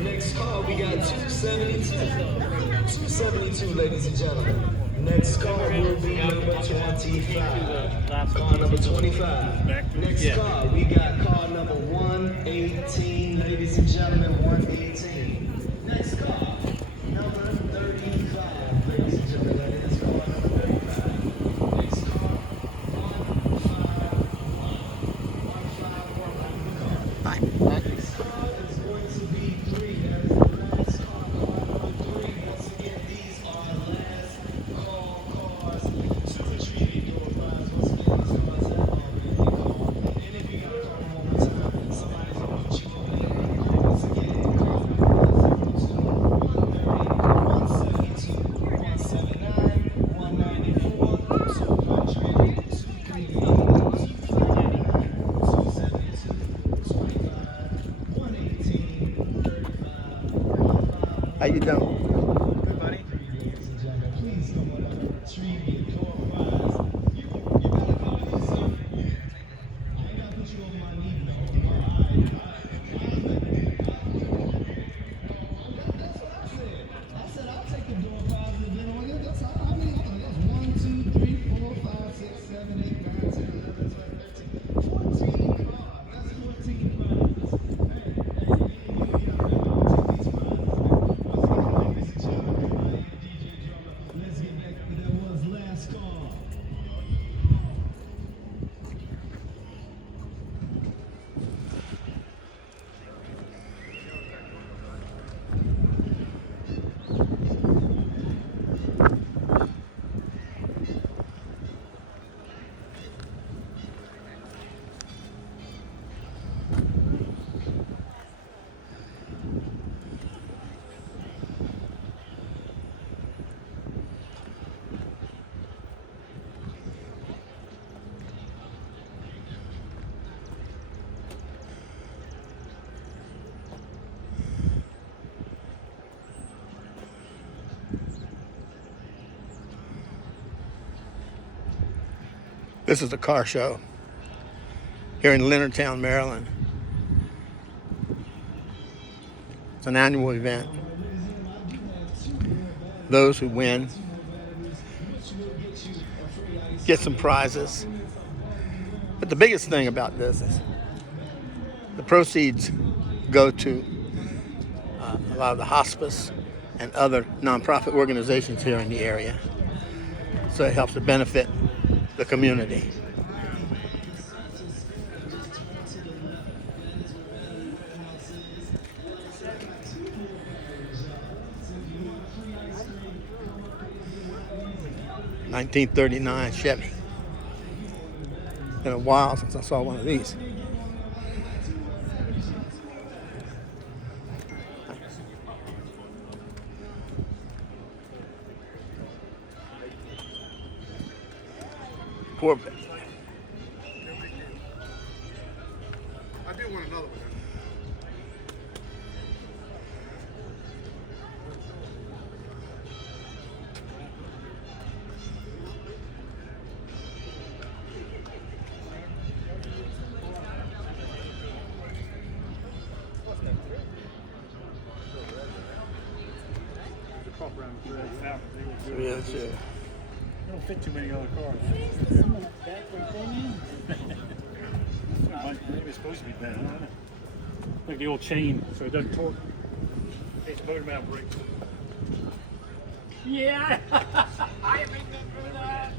Next call, we got 272. 272, ladies and gentlemen. Next call will be number 25. Call number 25. Next call, we got call number 118, ladies and gentlemen, 118. Next call, number 35, ladies and gentlemen. That is call number 35. Next call, 151. 151. Bye. Next call is going to be 3. That is the last call, call number 3. Once again, these are last call cars to retrieve your door prize. Once again, these cars have already been called. And if you got to call them one more time, somebody's going to put you over there. Once again, call number 172, 179, 194, 238, How you doing? Good, buddy. Ladies and gentlemen, please come on up and retrieve your door prize. You better call this in. I ain't got to put you over my knee, though. All right. That's what I said. I said I'll take the door prize and then on it. That's how many? That's 1, 2, 3, 4, 5, 6, 7, 8, 9, 10, 11, 12, 13, 14 cards. That's 14 prizes. Hey, you got to take these prizes. Ladies and gentlemen, I am DJ Drummer. Let's get back to that was last call. This is the car show here in LEONARDTOWN, Maryland. It's an annual event. Those who win get some prizes. But the biggest thing about this is the proceeds go to a lot of the hospice and other nonprofit organizations here in the area. So it helps to benefit the community. '39 Chevy. Been a while since I saw one of these. Corvette. I do want another one. Yeah, sure. They don't fit too many other cars. Maybe it's supposed to be bad, I don't know. Like the old chain, so it doesn't torque. It's motor mount brakes. Yeah! I remember that!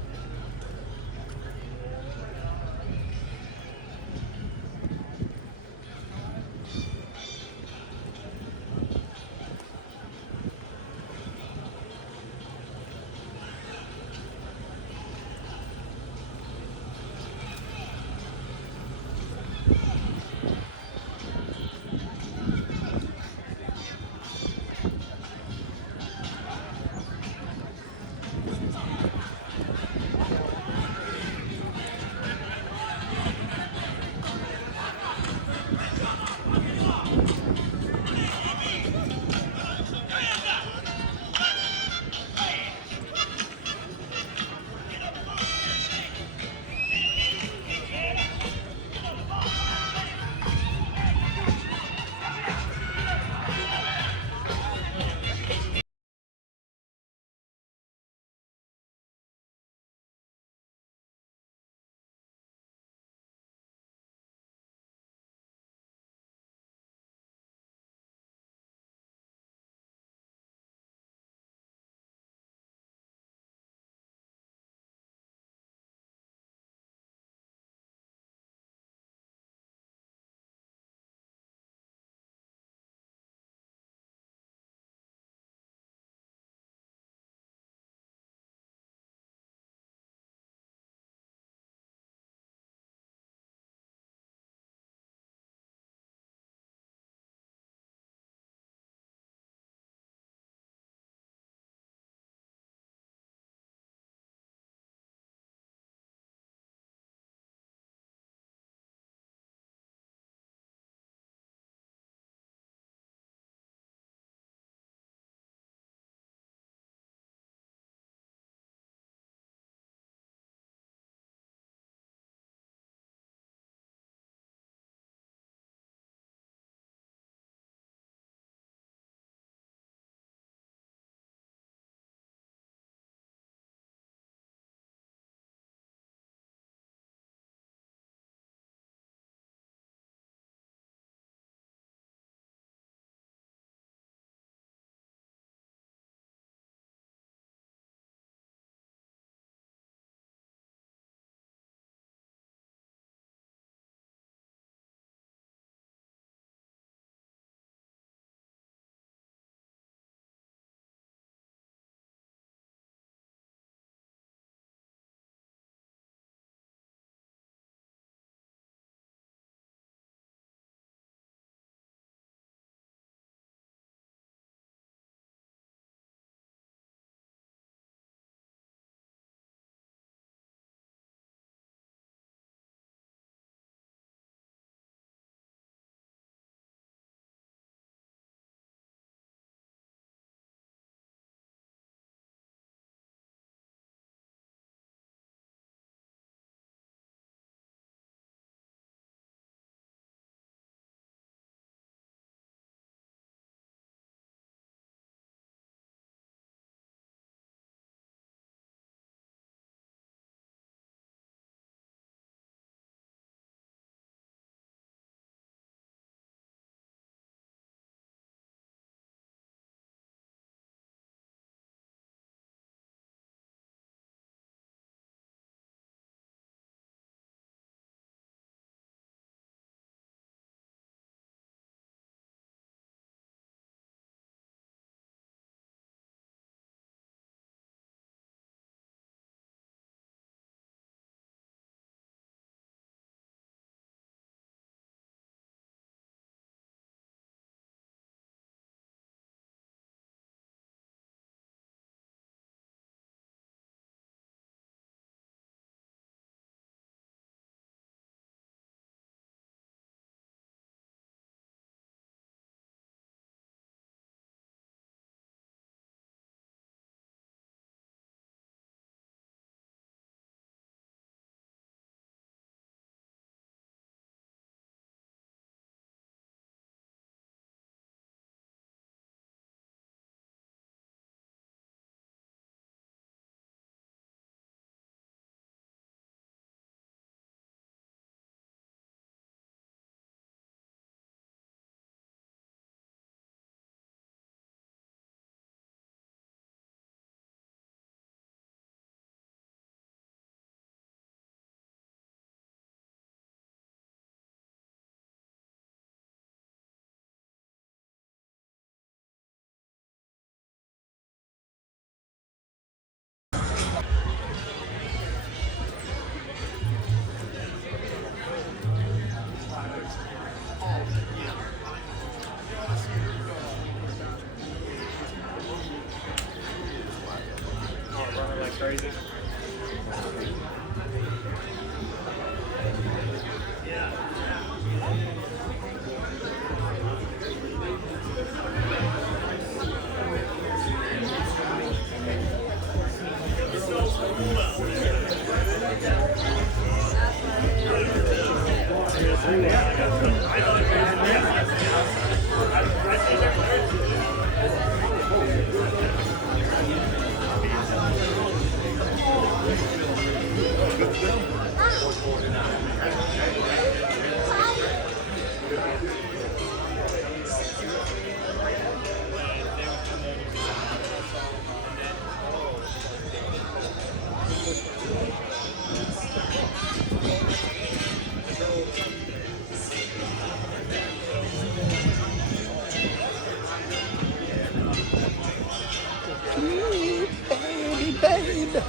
Baby, baby.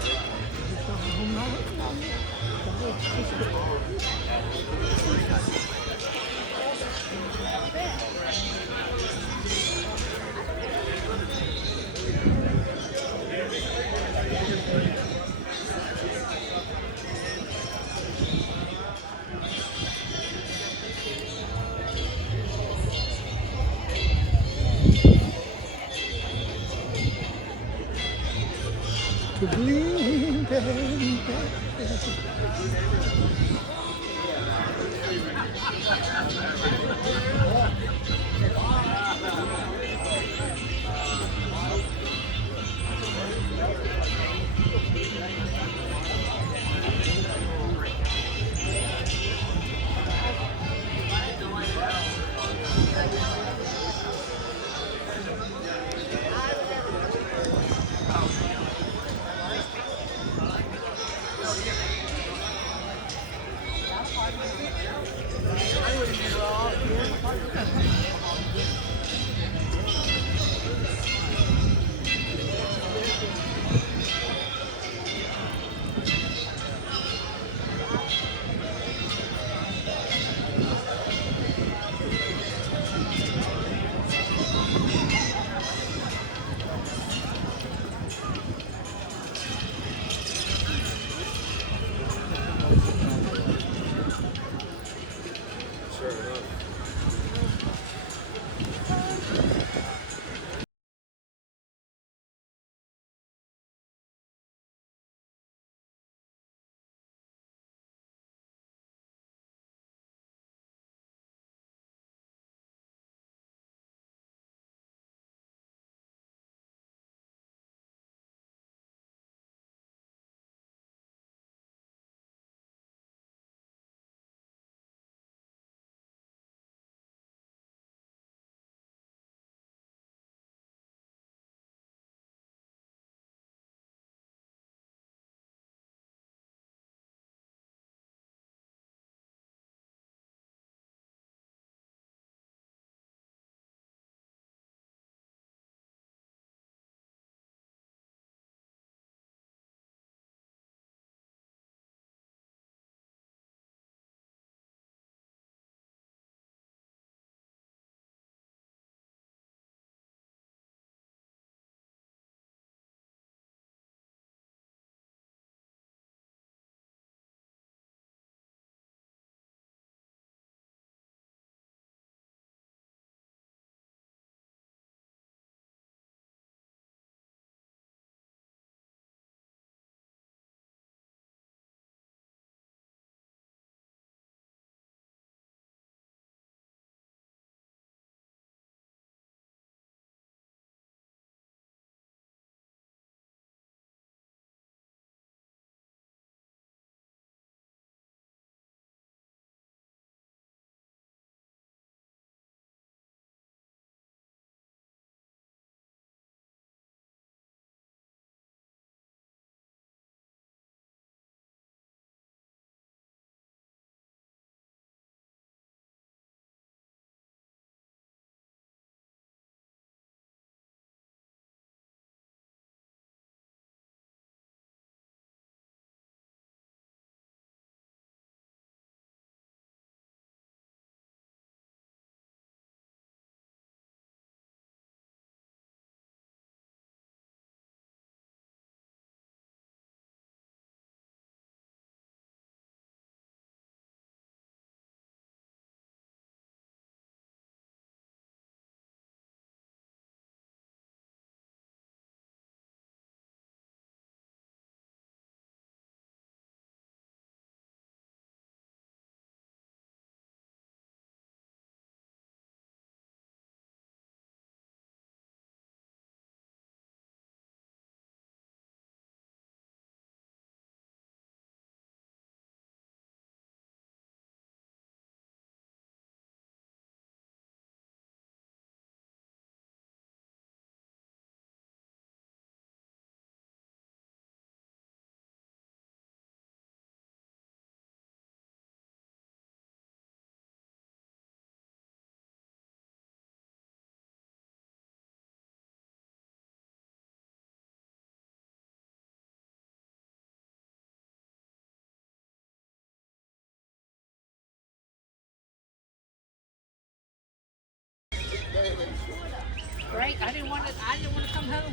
To believe, baby.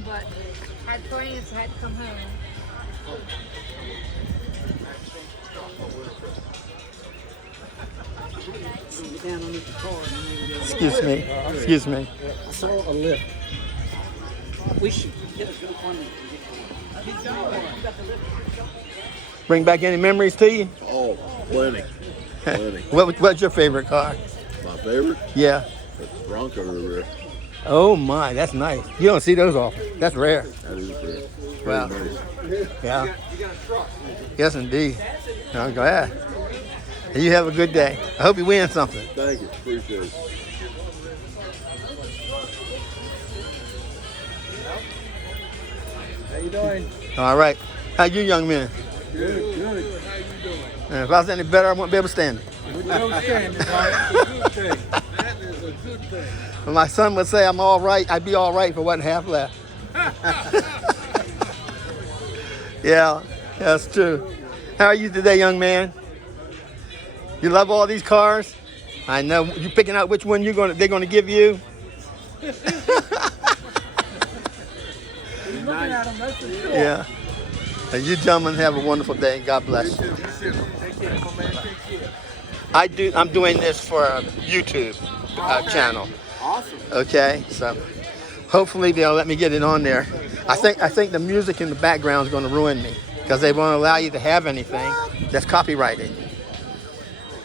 but had plans, had to come home. Excuse me. Excuse me. I saw a lift. We should get a good one. Bring back any memories to you? Oh, plenty. Plenty. What's your favorite car? My favorite? Yeah. That's Bronco over there. Oh my, that's nice. You don't see those often. That's rare. That is rare. Wow. Very nice. Yeah. Yes, indeed. I'm glad. You have a good day. I hope you win something. Thank you. Appreciate it. How you doing? All right. How you, young man? Good, good. How you doing? If I was any better, I wouldn't be able to stand it. We don't stand it, Mike. It's a good thing. That is a good thing. When my son would say I'm all right, I'd be all right if it wasn't half left. Yeah, that's true. How are you today, young man? You love all these cars? I know. You picking out which one they're gonna give you? Yeah. And you gentlemen have a wonderful day. God bless you. I'm doing this for a YouTube channel. Awesome. Okay, so hopefully they'll let me get it on there. I think the music in the background is going to ruin me because they won't allow you to have anything that's copyrighted.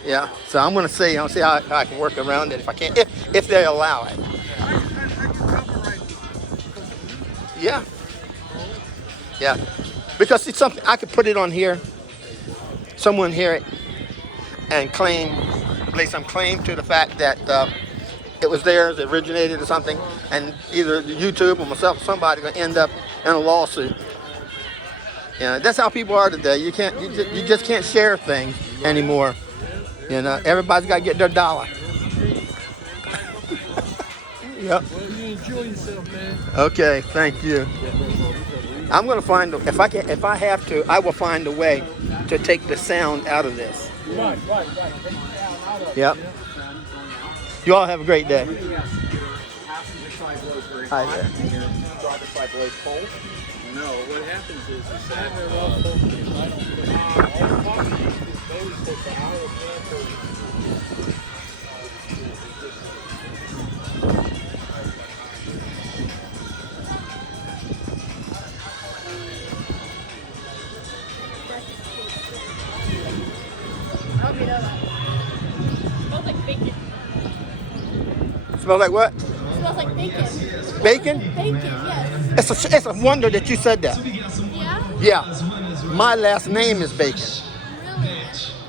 Yeah, so I'm going to see. I'll see how I can work around it if I can, if they allow it. Yeah. Yeah, because it's something I could put it on here. Someone hear it and lay some claim to the fact that it was theirs, it originated or something, and either YouTube or myself or somebody gonna end up in a lawsuit. You know, that's how people are today. You just can't share things anymore. You know, everybody's got to get their dollar. Yep. Well, you enjoy yourself, man. Okay, thank you. I'm gonna find if I have to, I will find a way to take the sound out of this. Right. Yep. You all have a great day. Passenger side blows very Hi hot. there. Driver side blows cold. No, what happens is that Smells like bacon. Smells like what? Smells like bacon. Bacon? Bacon, yes. It's a wonder that you said that. Yeah? Yeah. My last name is Bacon. Really?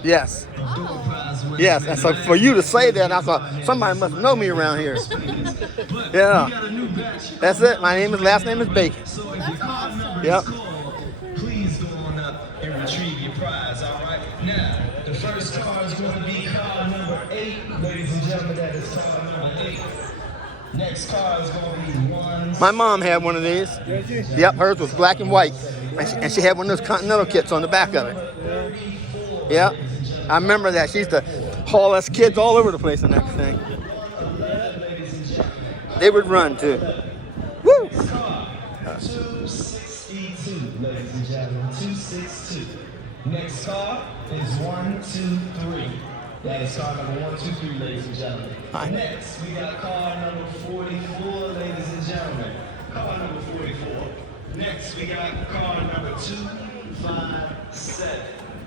Yes. Oh. Yes. And so for you to say that, I thought somebody must know me around here. Yeah. That's it. My last name is Bacon. That's awesome. Yep. Please go on up and retrieve your prize, all right? Now, the first car is going to be car number 8. Ladies and gentlemen, that is car number 8. Next car is going to be 1. My mom had one of these. Yep, hers was black and white. And she had one of those Continental kits on the back of it. Yep. I remember that. She used to haul us kids all over the place in that thing. They would run too. Woo! 262, ladies and gentlemen, 262. Next car is 123. That is car number 123, ladies and gentlemen. Hi. Next, we got car number 44, ladies and gentlemen. Car number 44. Next, we got car number 257.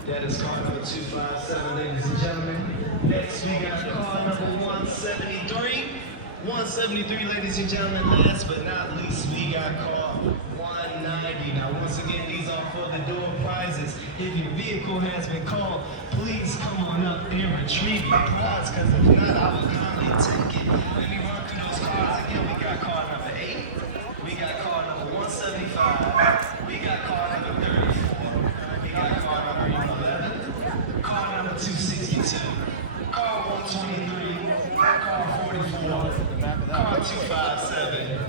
That is car number 257, ladies and gentlemen. Next, we got car number 173. 173, ladies and gentlemen. Last but not least, we got car 190. Now, once again, these are for the door prizes. If your vehicle has been called, please come on up and retrieve your prize, because if not, I will kindly take it. Let me run through those cars again. We got car number 8. We got car number 175. We got car number 34. We got car number 111. Car number 262. Car 123. Car 44. Car 257.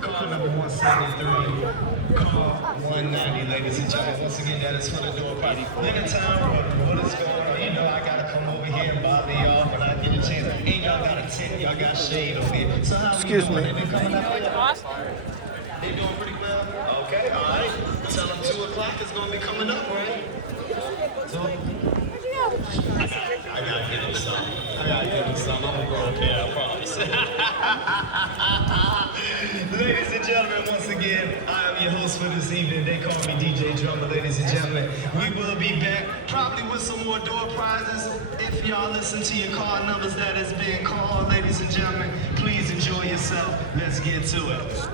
Car number 173. Car 190, ladies and gentlemen. Once again, that is for the door party. Town, what is going on? You know I gotta come over here and bother y'all when I get a chance. Ain't y'all got a tent, y'all got shade over here. So how Excuse me. They been coming up? They doing is gonna be coming up, right? So, I gotta give him some. I'm gonna go up there, I promise. Ladies and gentlemen, once again, I am your host for this evening. They call me DJ Drummer, ladies and gentlemen. We will be back, probably with some more door prizes. If y'all listen to your call numbers that has been called, ladies and gentlemen, please enjoy yourself. Let's get to it.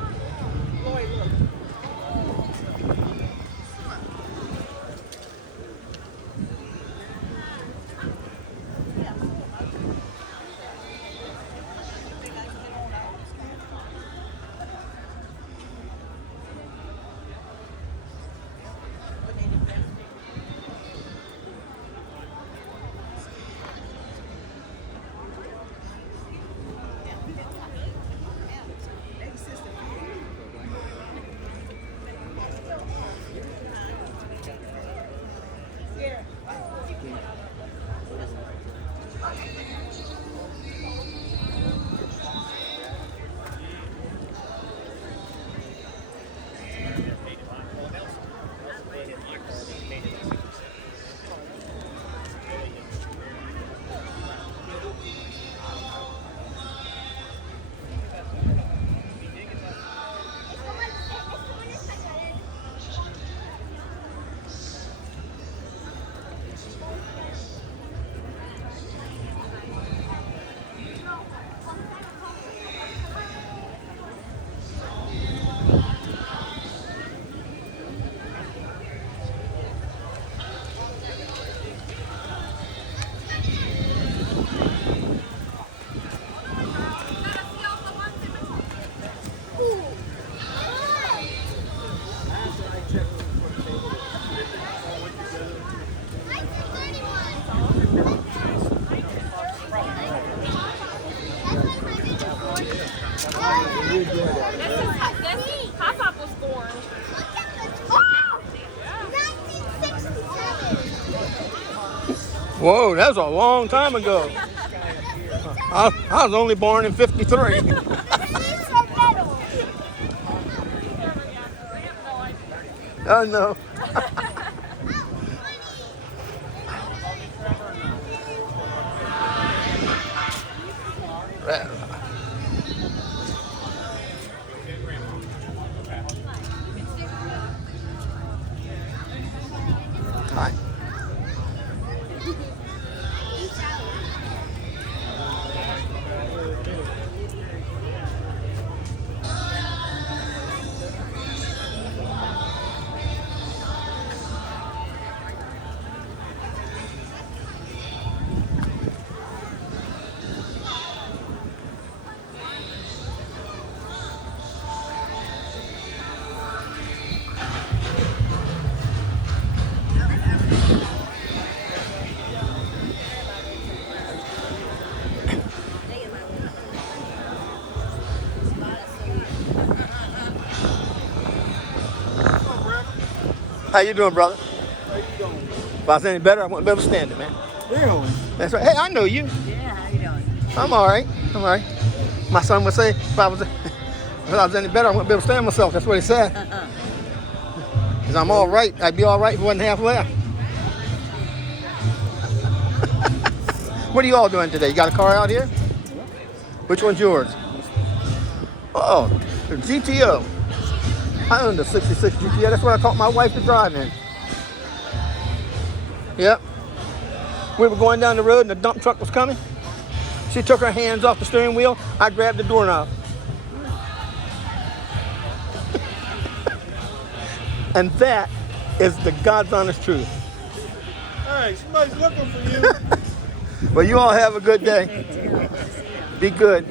Pop-Up was born. Whoa, that was a long time ago. I was only born in 53. Oh no. Hi. How you doing, brother? How you doing? If I was any better, I wouldn't be able to stand it, man. Really? That's right. Hey, I know you. Yeah, how you doing? I'm all right. I'm all right. My son would say, if I was any better, I wouldn't be able to stand myself. That's what he said. Because I'm all right. I'd be all right if it wasn't half left. What are you all doing today? You got a car out here? Which one's yours? Oh, the GTO. I own the 66 GTO. That's what I taught my wife to drive in. Yep. We were going down the road and the dump truck was coming. She took her hands off the steering wheel. I grabbed the doorknob. And that is the God's honest truth. Hey, somebody's looking for you. Well, you all have a good day. Be good.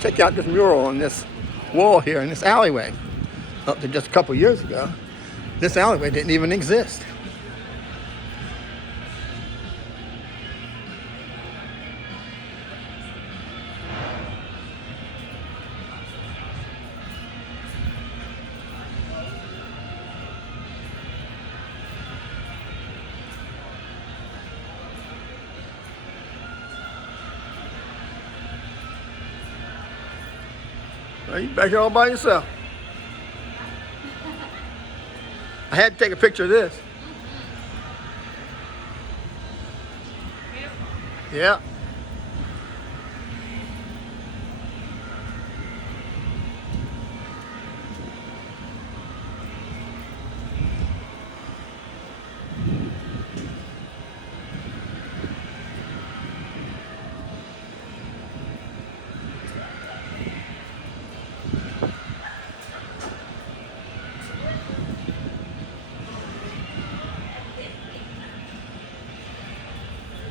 Check out this mural on this wall here in this alleyway. Up to just a couple years ago, this alleyway didn't even exist. Well, you back here all by yourself. I had to take a picture of this. Yeah.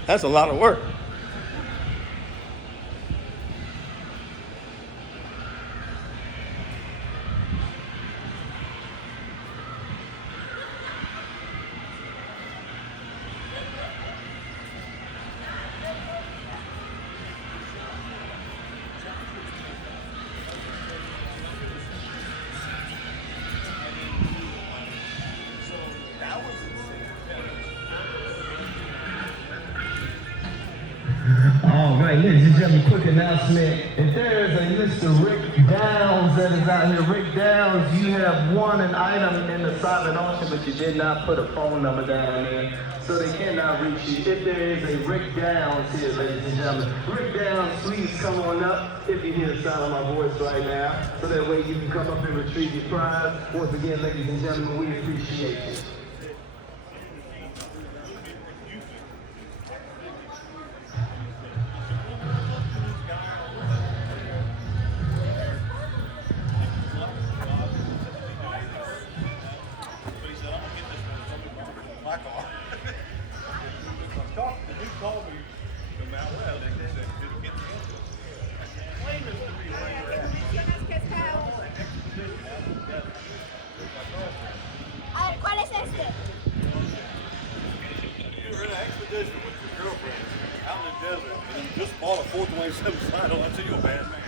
That's a lot of work. All right, ladies and gentlemen, quick announcement. If there is a Mr. Rick Downs that is out here, Rick Downs, you have won an item in the silent auction, but you did not put a phone number down there, so they cannot reach you. If there is a Rick Downs here, ladies and gentlemen, Rick Downs, please come on up if you hear the sound of my voice right now, so that way you can come up and retrieve your prize. Once again, ladies and gentlemen, we appreciate you. ¿Cuál es este? You were in an expedition with your girlfriend out in the desert and you just bought a 427 saddle. I'd say you're a bad man.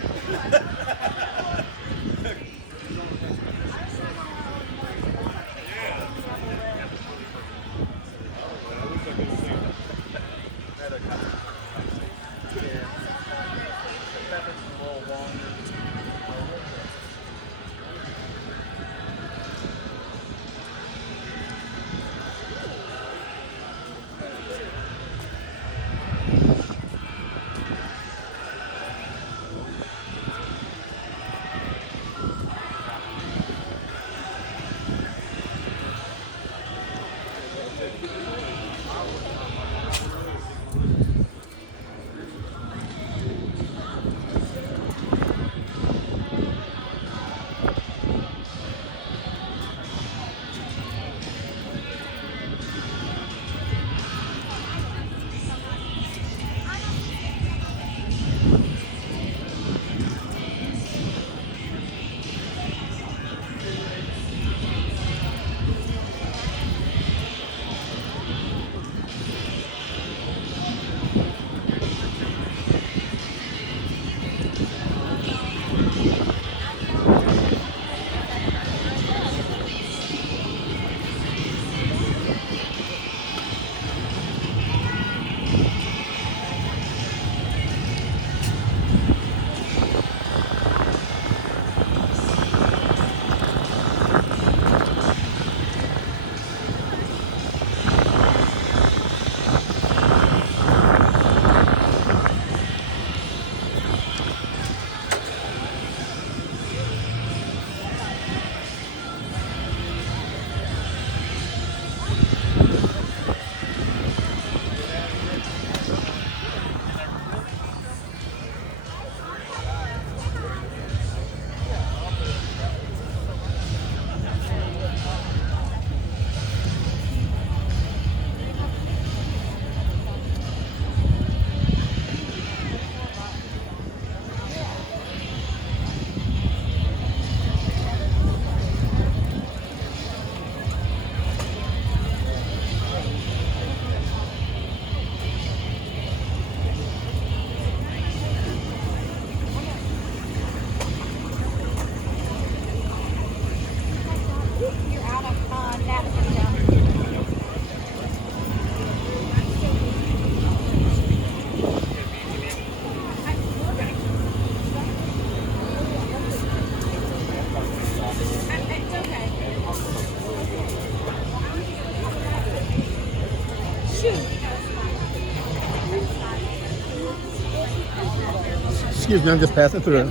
Excuse me, I'm just passing through.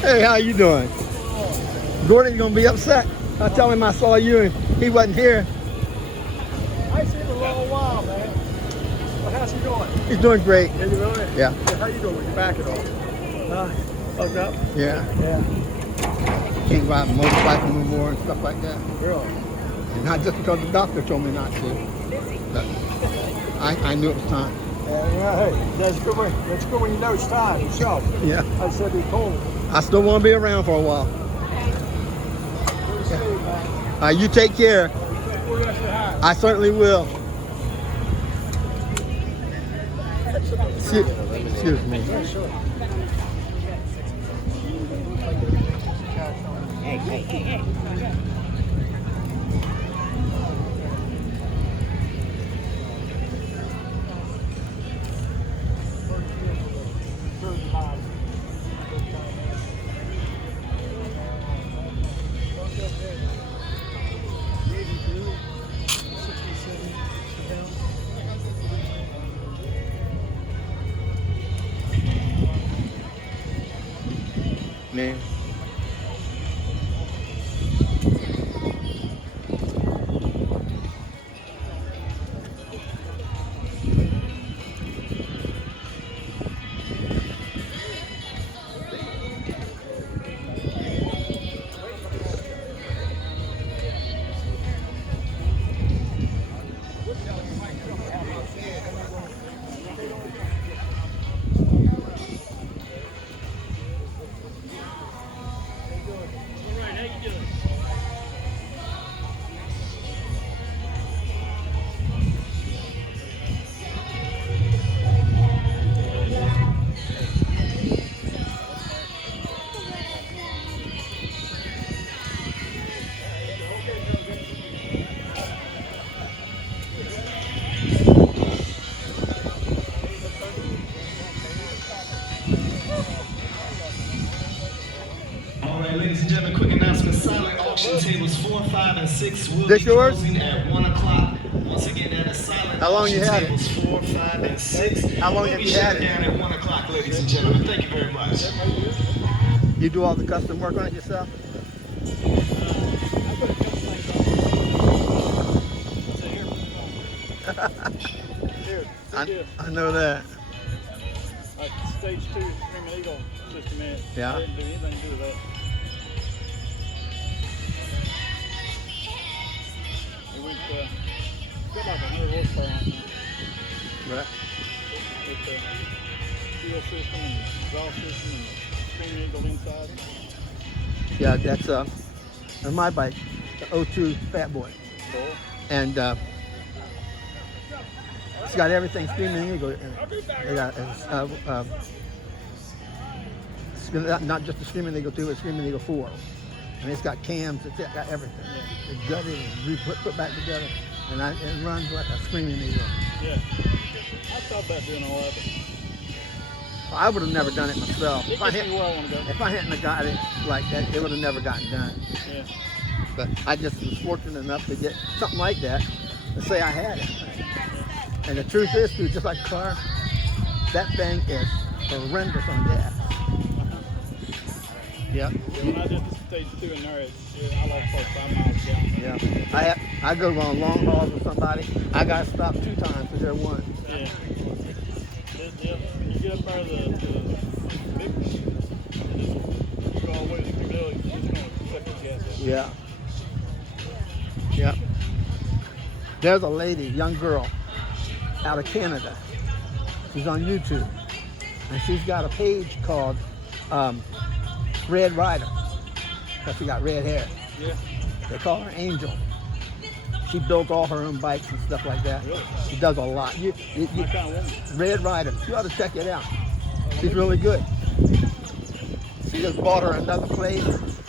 Hey, how you doing? Gordon's gonna be upset. I tell him I saw you and he wasn't here. I seen him a long while, man. Well, how's he doing? He's doing great. Yeah, you really? Yeah. How you doing with your back at all? Fucked up? Yeah. Yeah. Can't ride a motorcycle no more and stuff like that. Really? And not just because the doctor told me not to. But I knew it was time. Yeah, hey, that's good when you know it's time yourself. Yeah. I said be cold. I still want to be around for a while. Good to see you, man. You take care. We're gonna say hi. I certainly will. Excuse me. Yeah, sure. Man. All right, ladies and gentlemen, quick announcement. Silent auction tables 4, 5, and 6 will This be yours? closing at 1 o'clock. Once again, that is silent How long auction you had it? tables 4, 5, and 6. How long will have be you shut had it? down at 1 o'clock, ladies and gentlemen. Thank you very much. You do all the custom work on it yourself? I know that. Stage 2 Screaming Eagle system in it. Yeah. I didn't do anything to do with that. It went, got like 100 horsepower on it. Right. With the fuel system and exhaust system and Screaming Eagle inside. Yeah, that's my bike, the 02 Fat Boy. Cool. And it's got everything Screaming Eagle in it. It got, not just the Screaming Eagle 2, but Screaming Eagle 4. And it's got cams, it's got everything. It's gutted and put back together. And it runs like a Screaming Eagle. Yeah. I thought about doing all that, but I would have never done it myself. it gets me where I want to go. If I hadn't have got it like that, it would have never gotten done. Yeah. But I just was fortunate enough to get something like that and say I had it. And the truth is, too, just like a car, that thing is horrendous on gas. Yeah. When I did the stage 2 in there, I lost like 5 miles down. Yeah. I go on long hauls with somebody. I got stopped 2 times to their one. Yeah. You get up there the big one, you go all the way to the Piccadilly, it's going to suck your gas up. Yeah. Yeah. There's a lady, young girl, out of Canada. She's on YouTube. And she's got a page called Red Rider. Because she got red hair. Yeah. They call her Angel. She built all her own bikes and stuff like that. Really? She does a lot. My kind of woman. Red Rider. You ought to check it out. She's really good. She just bought her another place.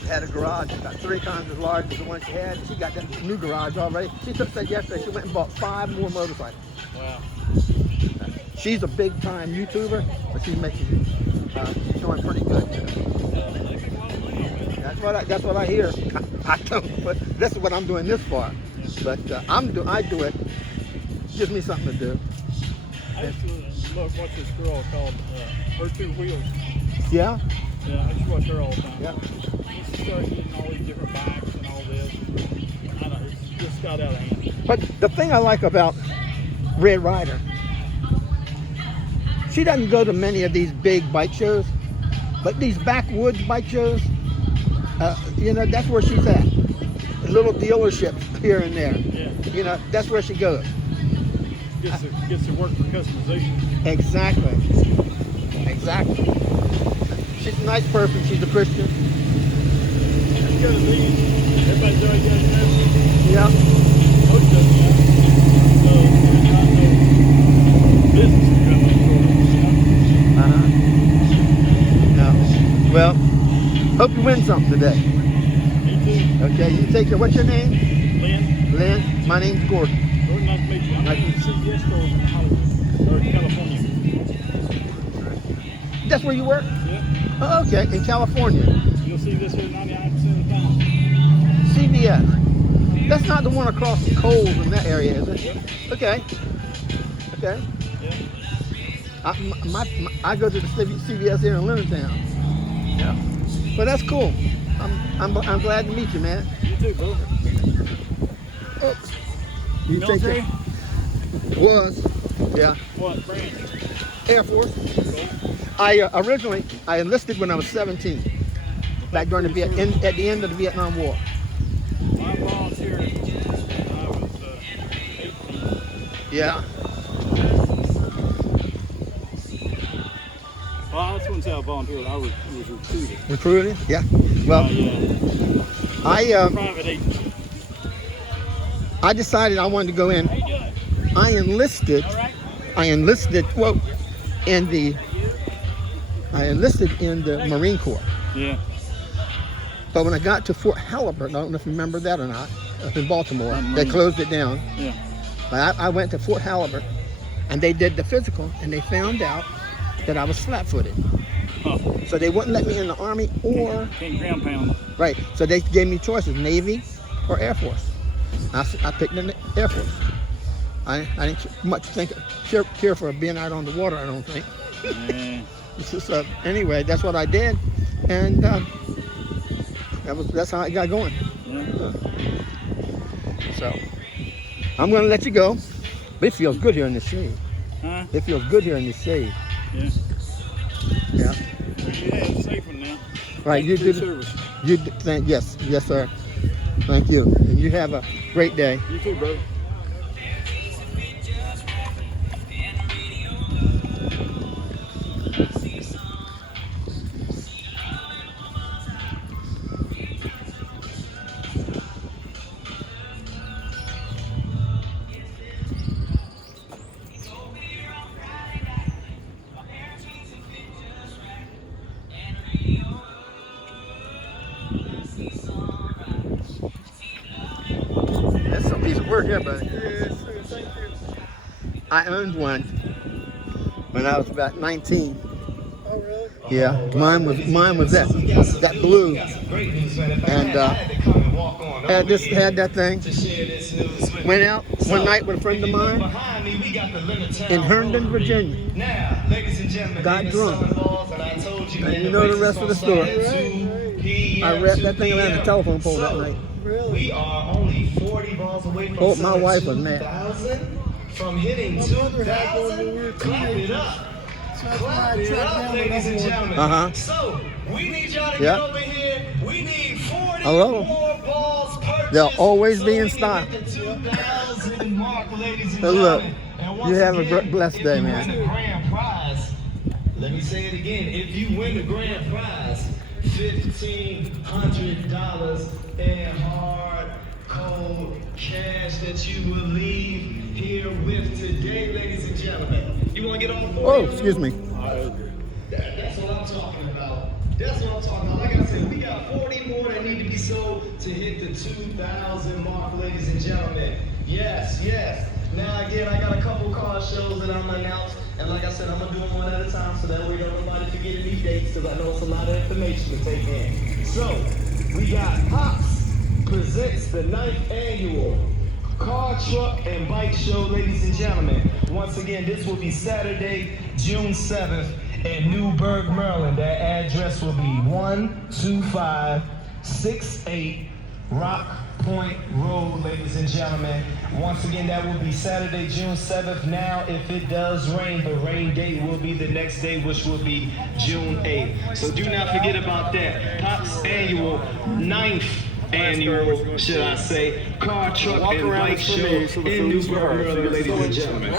Had a garage about 3 times as large as the one she had. She got that new garage already. She said yesterday she went and bought 5 more motorcycles. Wow. She's a big time YouTuber, but she's making she's doing pretty good too. That's what I hear. I don't, but this is what I'm doing this for. But I do it. Gives me something to do. I Look, watch this girl called Her Two Wheels. Yeah. Yeah, I just watch her all the time. Yeah. She started getting all these different bikes and all this. I know, it's just got out of hand. But the thing I like about Red Ryder, she doesn't go to many of these big bike shows, but these backwoods bike shows, you know, that's where she's at. Little dealerships here and there. Yeah. You know, that's where she goes. Gets to work for customization. Exactly. Exactly. She's a nice person. She's a Christian. It's got to be. Everybody's already got it. Yeah. Most of them, yeah. So, not no business to run Uh-huh. No. Well, hope you win something today. Me too. Okay, you take care. What's your name? Lynn, Lynn. My name's Gordon. Gordon, nice to meet you. I'm at the CVS stores in Hollywood, or California. That's where you work? Yeah. Oh, okay, in California. You'll see this here 99% of the time. CVS. That's not the one across the Coles in that area, is it? Yep. Okay. Okay. Yeah. I go to the CVS here in Leonardtown. Yeah. But that's cool. I'm glad to meet you, man. You too, bro. Oops. You take Military? care. Was. Yeah. What branch? Air Force. I originally enlisted when I was 17, back during at the end of the Vietnam War. I volunteered when I was 18. Yeah. Well, I just wouldn't say I volunteered. I was recruited. Recruited? Yeah. Well, Yeah. Private agency. I decided I wanted to go in. How you doing? I enlisted. All right. I enlisted in the Marine Corps. Yeah. But when I got to Fort Halliburton, I don't know if you remember that or not, up in Baltimore, they Marine. closed it down. Yeah. But I went to Fort Halliburton, and they did the physical, and they found out that I was flat-footed. Huh. So they wouldn't let me in the Army or, Can't ground pound. right, so they gave me choices, Navy or Air Force. I picked the Air Force. I didn't much care for being out on the water, I don't think. Yeah. So anyway, that's what I did, and that's how I got going. Yeah. So I'm gonna let you go, but it feels good here in the shade. Huh? It feels good here in the shade. Yeah. Yeah. Well, you have a safe one now. Right. You Free did. service. You did, yes, sir. Thank you, and you have a great day. You too, brother. That's some piece of work here, buddy. I owned one when I was about 19. Oh, really? Yeah, mine was that blue, and had that thing. Went out one night with a friend of mine in Herndon, Virginia. Got drunk, and you know the rest of the story. I wrapped that thing around the telephone pole that night. We are only 40 balls away from Oh, my wife was mad. 2,000. From hitting 2,000, clap it up. Clap it up, ladies and gentlemen. Uh-huh. So, we need y'all to Yep. get over here. We need 40 Hello. more balls purchased. They'll always so be in we can style. hit the 2,000 mark, ladies and So look, gentlemen. And once you have a again, blessed if day, you man. win the grand prize, let me say it again. If you win the grand prize, $1,500 in hard, cold cash that you will leave here with today, ladies and gentlemen. You want to get on board? Oh, excuse me. That's what I'm talking about. That's what I'm talking about. Like I said, we got 40 more that need to be sold to hit the 2,000 mark, ladies and gentlemen. Yes, yes. Now again, I got a couple car shows that I'm gonna announce, and like I said, I'm gonna do them one at a time so that way don't nobody forget any dates, because I know it's a lot of information to take in. So, we got Hops presents the 9th annual Car, truck, and bike show, ladies and gentlemen. Once again, this will be Saturday, June 7th in Newburgh, Maryland. That address will be 12568 Rock Point Road, ladies and gentlemen. Once again, that will be Saturday, June 7th. Now, if it does rain, the rain date will be the next day, which will be June 8th. So do not forget about that. Pop's annual 9th annual, should I say, car, truck, and bike show in Newburgh, Maryland, ladies and gentlemen.